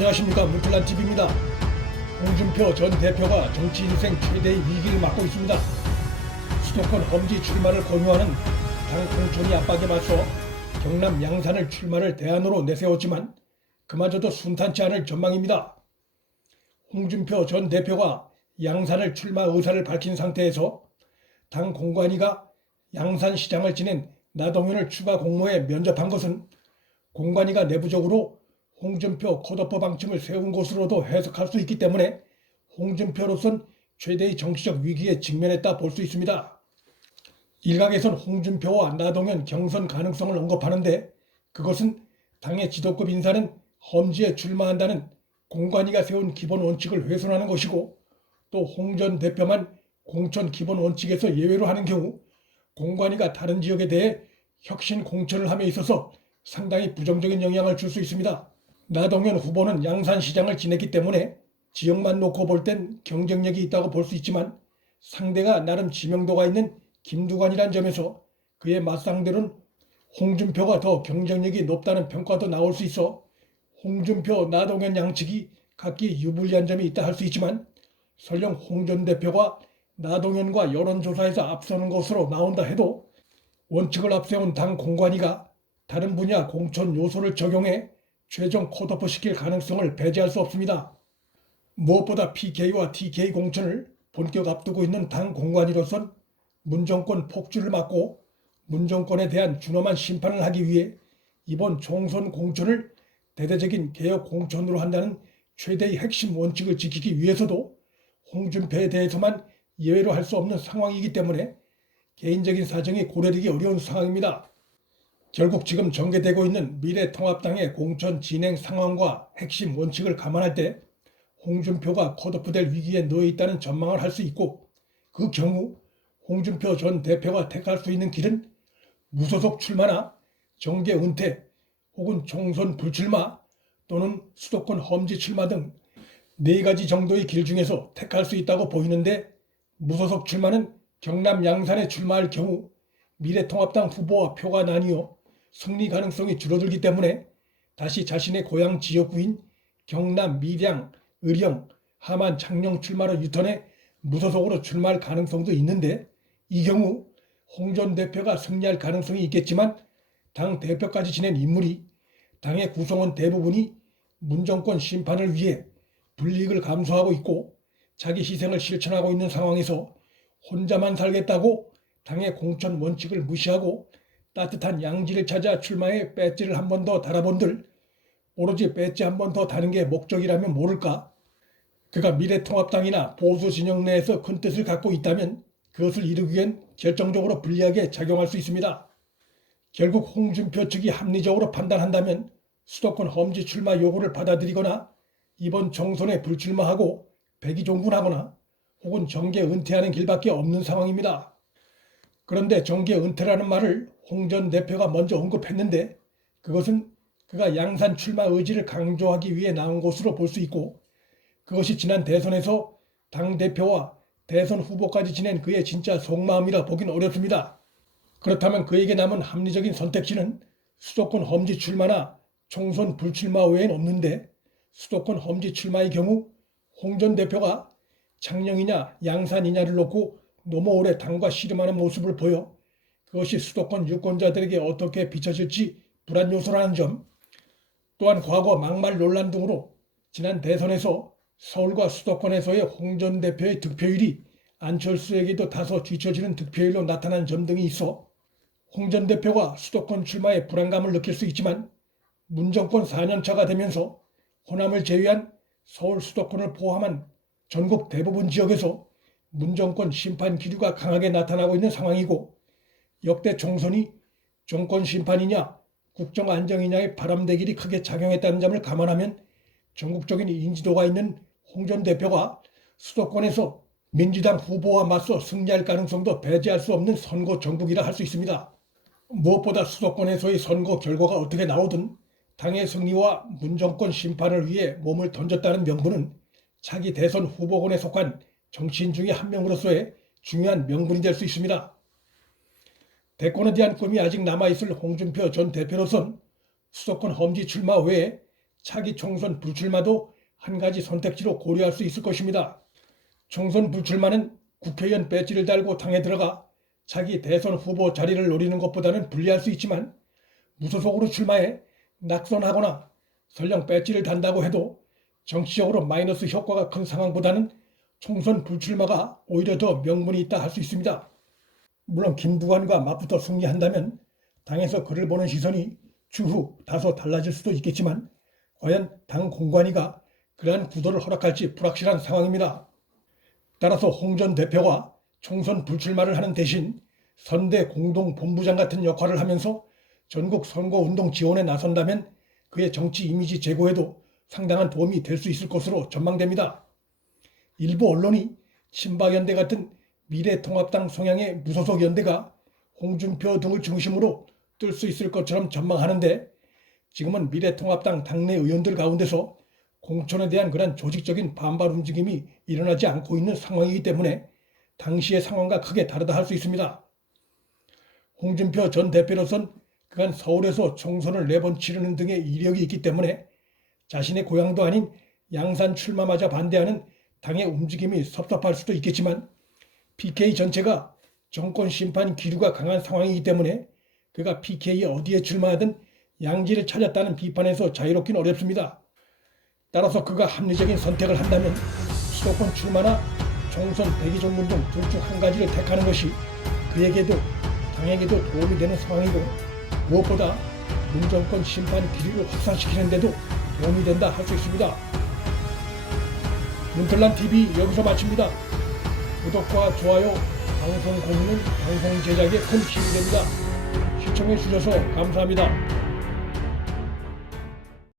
안녕하십니까, 문틀란TV입니다. 홍준표 전 대표가 정치 인생 최대의 위기를 맞고 있습니다. 수도권 험지 출마를 권유하는 당 공천위 압박에 맞서 경남 양산을 출마를 대안으로 내세웠지만 그마저도 순탄치 않을 전망입니다. 홍준표 전 대표가 양산을 출마 의사를 밝힌 상태에서 당 공관위가 양산시장을 지낸 나동현을 추가 공모에 면접한 것은 공관위가 내부적으로 홍준표 컷오프 방침을 세운 것으로도 해석할 수 있기 때문에 홍준표로선 최대의 정치적 위기에 직면했다 볼 수 있습니다. 일각에선 홍준표와 나동현 경선 가능성을 언급하는데 그것은 당의 지도급 인사는 험지에 출마한다는 공관위가 세운 기본 원칙을 훼손하는 것이고 또 홍 전 대표만 공천 기본 원칙에서 예외로 하는 경우 공관위가 다른 지역에 대해 혁신 공천을 함에 있어서 상당히 부정적인 영향을 줄 수 있습니다. 나동현 후보는 양산시장을 지냈기 때문에 지역만 놓고 볼 땐 경쟁력이 있다고 볼 수 있지만 상대가 나름 지명도가 있는 김두관이란 점에서 그의 맞상대로는 홍준표가 더 경쟁력이 높다는 평가도 나올 수 있어 홍준표, 나동현 양측이 각기 유불리한 점이 있다 할 수 있지만 설령 홍 전 대표가 나동현과 여론조사에서 앞서는 것으로 나온다 해도 원칙을 앞세운 당 공관위가 다른 분야 공천 요소를 적용해 최종 컷오프 시킬 가능성을 배제할 수 없습니다. 무엇보다 PK와 TK 공천을 본격 앞두고 있는 당 공관위로선 문정권 폭주를 막고 문정권에 대한 준엄한 심판을 하기 위해 이번 총선 공천을 대대적인 개혁 공천으로 한다는 최대의 핵심 원칙을 지키기 위해서도 홍준표에 대해서만 예외로 할 수 없는 상황이기 때문에 개인적인 사정이 고려되기 어려운 상황입니다. 결국 지금 전개되고 있는 미래통합당의 공천 진행 상황과 핵심 원칙을 감안할 때 홍준표가 컷오프될 위기에 놓여 있다는 전망을 할 수 있고 그 경우 홍준표 전 대표가 택할 수 있는 길은 무소속 출마나 정계 은퇴 혹은 총선 불출마 또는 수도권 험지 출마 등 4가지 정도의 길 중에서 택할 수 있다고 보이는데 무소속 출마는 경남 양산에 출마할 경우 미래통합당 후보와 표가 나뉘어 승리 가능성이 줄어들기 때문에 다시 자신의 고향 지역구인 경남 밀양, 의령, 함안, 창녕 출마로 유턴해 무소속으로 출마할 가능성도 있는데 이 경우 홍 전 대표가 승리할 가능성이 있겠지만 당 대표까지 지낸 인물이 당의 구성원 대부분이 문정권 심판을 위해 불이익을 감수하고 있고 자기 희생을 실천하고 있는 상황에서 혼자만 살겠다고 당의 공천 원칙을 무시하고 따뜻한 양지를 찾아 출마해 배지를 한 번 더 달아본들 오로지 배지 한 번 더 다는 게 목적이라면 모를까? 그가 미래통합당이나 보수 진영 내에서 큰 뜻을 갖고 있다면 그것을 이루기엔 결정적으로 불리하게 작용할 수 있습니다. 결국 홍준표 측이 합리적으로 판단한다면 수도권 험지 출마 요구를 받아들이거나 이번 총선에 불출마하고 백의종군하거나 혹은 정계 은퇴하는 길밖에 없는 상황입니다. 그런데 정계 은퇴라는 말을 홍 전 대표가 먼저 언급했는데 그것은 그가 양산 출마 의지를 강조하기 위해 나온 것으로 볼 수 있고 그것이 지난 대선에서 당대표와 대선 후보까지 지낸 그의 진짜 속마음이라 보긴 어렵습니다. 그렇다면 그에게 남은 합리적인 선택지는 수도권 험지 출마나 총선 불출마 외엔 없는데 수도권 험지 출마의 경우 홍 전 대표가 창녕이냐 양산이냐를 놓고 너무 오래 당과 씨름하는 모습을 보여 그것이 수도권 유권자들에게 어떻게 비춰질지 불안 요소라는 점, 또한 과거 막말 논란 등으로 지난 대선에서 서울과 수도권에서의 홍 전 대표의 득표율이 안철수에게도 다소 뒤처지는 득표율로 나타난 점 등이 있어 홍 전 대표가 수도권 출마에 불안감을 느낄 수 있지만 문정권 4년차가 되면서 호남을 제외한 서울 수도권을 포함한 전국 대부분 지역에서 문정권 심판 기류가 강하게 나타나고 있는 상황이고 역대 총선이 정권 심판이냐 국정 안정이냐의 바람대길이 크게 작용했다는 점을 감안하면 전국적인 인지도가 있는 홍 전 대표가 수도권에서 민주당 후보와 맞서 승리할 가능성도 배제할 수 없는 선거 정국이라 할 수 있습니다. 무엇보다 수도권에서의 선거 결과가 어떻게 나오든 당의 승리와 문정권 심판을 위해 몸을 던졌다는 명분은 차기 대선 후보군에 속한 정치인 중에 한 명으로서의 중요한 명분이 될 수 있습니다. 대권에 대한 꿈이 아직 남아있을 홍준표 전 대표로선 수도권 험지 출마 외에 차기 총선 불출마도 한 가지 선택지로 고려할 수 있을 것입니다. 총선 불출마는 국회의원 배지를 달고 당에 들어가 차기 대선 후보 자리를 노리는 것보다는 불리할 수 있지만 무소속으로 출마해 낙선하거나 설령 배지를 단다고 해도 정치적으로 마이너스 효과가 큰 상황보다는 총선 불출마가 오히려 더 명분이 있다 할 수 있습니다. 물론 김두관과 맞붙어 승리한다면 당에서 그를 보는 시선이 추후 다소 달라질 수도 있겠지만 과연 당 공관위가 그러한 구도를 허락할지 불확실한 상황입니다. 따라서 홍 전 대표가 총선 불출마를 하는 대신 선대 공동본부장 같은 역할을 하면서 전국 선거운동 지원에 나선다면 그의 정치 이미지 제고에도 상당한 도움이 될 수 있을 것으로 전망됩니다. 일부 언론이 친박연대 같은 미래통합당 성향의 무소속 연대가 홍준표 등을 중심으로 뜰 수 있을 것처럼 전망하는데 지금은 미래통합당 당내 의원들 가운데서 공천에 대한 그런 조직적인 반발 움직임이 일어나지 않고 있는 상황이기 때문에 당시의 상황과 크게 다르다 할 수 있습니다. 홍준표 전 대표로선 그간 서울에서 총선을 4번 치르는 등의 이력이 있기 때문에 자신의 고향도 아닌 양산 출마마저 반대하는 당의 움직임이 섭섭할 수도 있겠지만 PK 전체가 정권 심판 기류가 강한 상황이기 때문에 그가 PK에 어디에 출마하든 양지를 찾았다는 비판에서 자유롭긴 어렵습니다. 따라서 그가 합리적인 선택을 한다면 수도권 출마나 총선 대기종군등 둘 중 한 가지를 택하는 것이 그에게도 당에게도 도움이 되는 상황이고 무엇보다 문정권 심판 기류를 확산시키는 데도 도움이 된다 할 수 있습니다. 문틀란TV 여기서 마칩니다. 구독과 좋아요, 방송 공유는 방송 제작에 큰 힘이 됩니다. 시청해 주셔서 감사합니다.